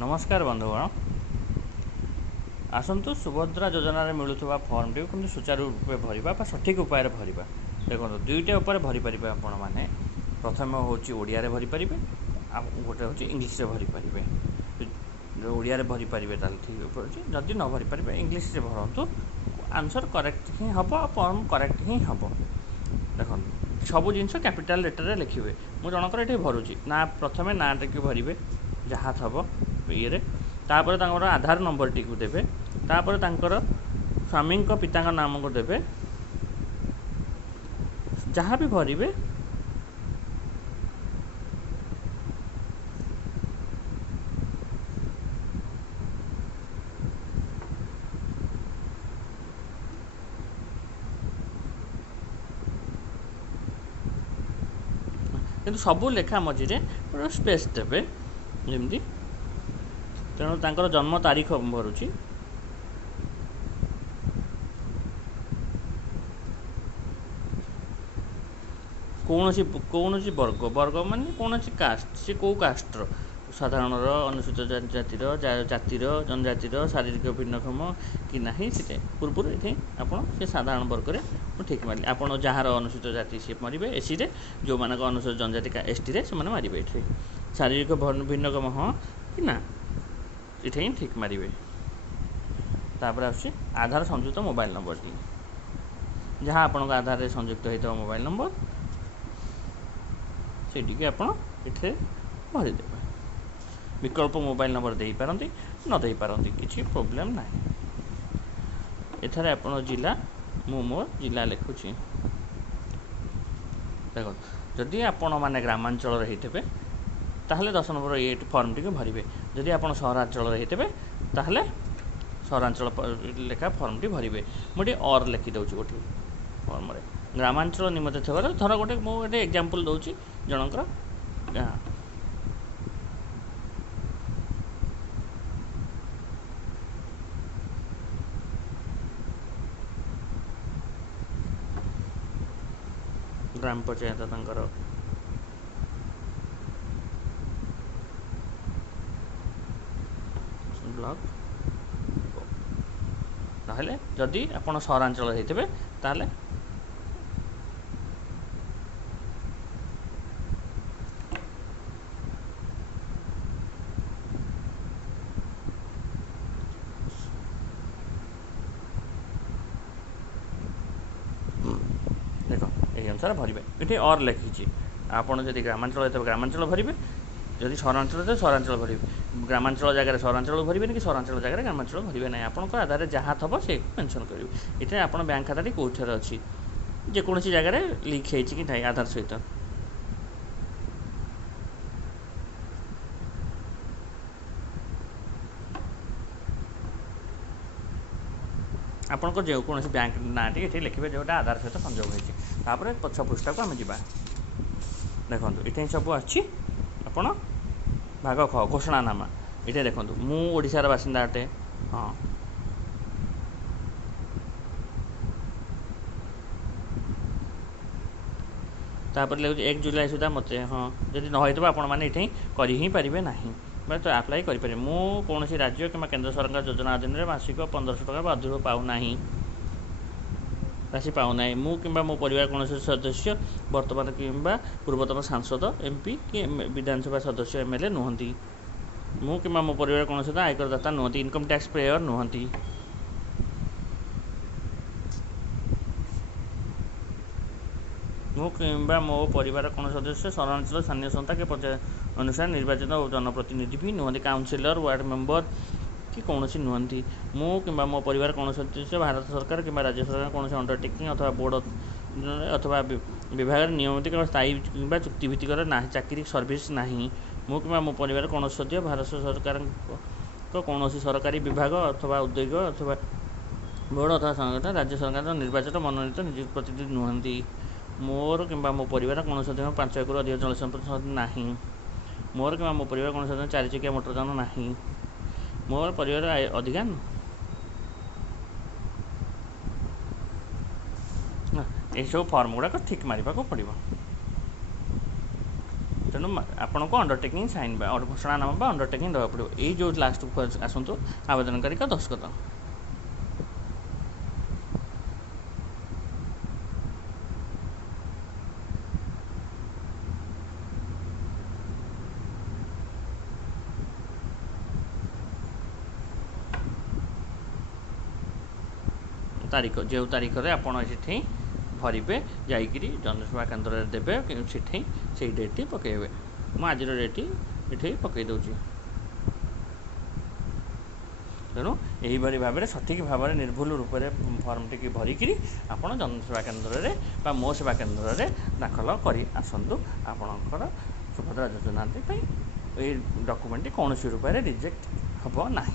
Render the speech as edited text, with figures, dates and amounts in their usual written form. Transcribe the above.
नमस्कार बंधुगण आसतु सुभद्रा योजन मिलूवा फर्म टी कि सुचारू रूपे भरवा सठिक उपाय भरवा देखो दुईटा उपाय भरी पारे आपण मैंने प्रथम हूँ ओडिया भरी पारे गोटे हूँ इंग्लीश भरी पारे जो ओडिया भरी पारे ठीक पड़े जदि न भरी पारे इंग्लीश भरतु आंसर करेक्ट ही हम फर्म करेक्ट ही हम देखो सब जिन कैपिटाल लेटर लिखे मुझे जनकर ये भरुची ना प्रथम ना टी भरवे जहाँ थब ये तापर आधार नंबर टी देवे तापर स्वामी पिता नाम को देवे जहाँ भी भरवे किंतु सबू लेखा मझे स्पेस देवे जमी तेणु तांकर जन्म तारीख भरुची कौन वर्ग वर्ग मान कौन कास्ट सी कौ कास्टर साधारण अनुसूचित जातिर जातिर जनजातिर शारीरिक भिन्नक्षम कि ना से पूर्व ये आप साधारण वर्ग में ठीक मारे आप जार अनुसूचित जाति सी मारे एसी जो मान अनुसूचित जनजाति एस टी से मारे ये शारीरिक भिन्नक्षम हाँ कि ना ये ठीक मारे तापर आधार संयुक्त मोबाइल नंबर टी जहाँ आपण आधार संयुक्त होता मोबाइल नंबर से आप भरीदे विकल्प मोबाइल नंबर दे पारती न दे पारती किसी प्रोब्लेम ना एथारे आपण जिला मु मोर जिला लिखुची देखो जदि आपण माने ग्रामांचल होते ताहले 10 नंबर ये फर्म टी भरवे जदि आप सहरांचल होते ताहले सहरांचल लेखा फर्म टी भरवे मुझे और लिखिदे गोटे फर्म ग्रामांचल निमते थे धर गोटे मुझे एग्जांपल दूसरी जनकर ग्राम पंचायत तंकर ब्लॉक ताहले जदि आपण सहरांचल होते ताहले देख ये अनुसार भरवे ये और लिखी आपड़ जब ग्रामांचल होते ग्रामांचल भरवे जदि सहरांचल होते सहरांचल भरवे ग्रामांचल जगह सहरांचल भरवे कि सहरांचल जगह ग्रामांचल भरवे ना आपंक आधार जहाँ थब से मेंशन करेंगे ये आप बैंक खाता कौन अच्छी जेकोसी जगह लिंक हो कि ना आधार सहित आपंक जो कौन बैंक ना टी लिखे जोटा आधार सहित संजोग होपर पछ पृष्ठा को आम जा देखो ये सब अच्छी आपण भाग ख घोषणानामा ये देखो मुशार बासिंदा अटे हाँ तापर लिखे 1 जुलाई सुधा मत हाँ जब न हो आपण मैंने ये करें ना तो आप्लाय करें कौन राज्य कि केंद्र सरकार योजना अधीन में मासिक 1500 टका अधिक पाऊना राशि पाऊना कि मो परिवार कौन सदस्य वर्तमान कि पूर्वतन सांसद एमपी कि विधानसभा सदस्य एमएलए नुहति मु कि मो परिवार कौन आयकरदाता नुहति इनकम टैक्स पेयर नुहति मु कि मो परिवार कौन सदस्य सहरांचल स्थानीय संस्था के पंचायत अनुसार निर्वाचित जनप्रतिनिधि भी नुहति काउंसिलर वार्ड मेंबर कि कौन नुहति मु कि मो परिवार कौन सदस्य भारत सरकार कि राज्य सरकार कौन अंडरटेकिंग अथवा बोर्ड अथवा विभाग नियमित स्थायी कि चुक्तिभित्तिक ना चाकरी सर्विस ना मु कि मो परिवार कौन सदस्य भारत सरकार कौन सरकारी विभाग अथवा उद्योग अथवा बोर्ड अथवा संगठन राज्य सरकार निर्वाचित मनोनीत नियुक्त प्रतिनिधि नुहति मोर कि मो परिवार कौन सदस्य 5 एकड़ अधिक जल संपत्ति ना मोर कि मो परिवार कौन सदस्य 4 चकिया मोटरयान ना मोर परिवार अधिका ये सब फर्म गुड़ाक ठीक मारे पड़ो तेणु तेणु आपको अंडरटेकिंग साइन घोषणानामा अंडरटेकिंग देवा पड़ो यही जो लास्ट आसतु आवेदनकारी का दस्तखत तारीख जो तारीख में आपड़ से भरवे जाकि जनसेवा केन्द्र में देवे से डेट पकड़े मुझे आज डेट ये पकई दूसरी तेणु यही भाव में सठिक भाव में निर्भुल रूप से फर्म टी भरिक आपड़ जनसेवा केन्द्र में मो सेवा केन्द्र में दाखल कर आसतु आपणकर सुभद्रा योजना ये डॉक्यूमेंट कौन रूप में रिजेक्ट हम ना।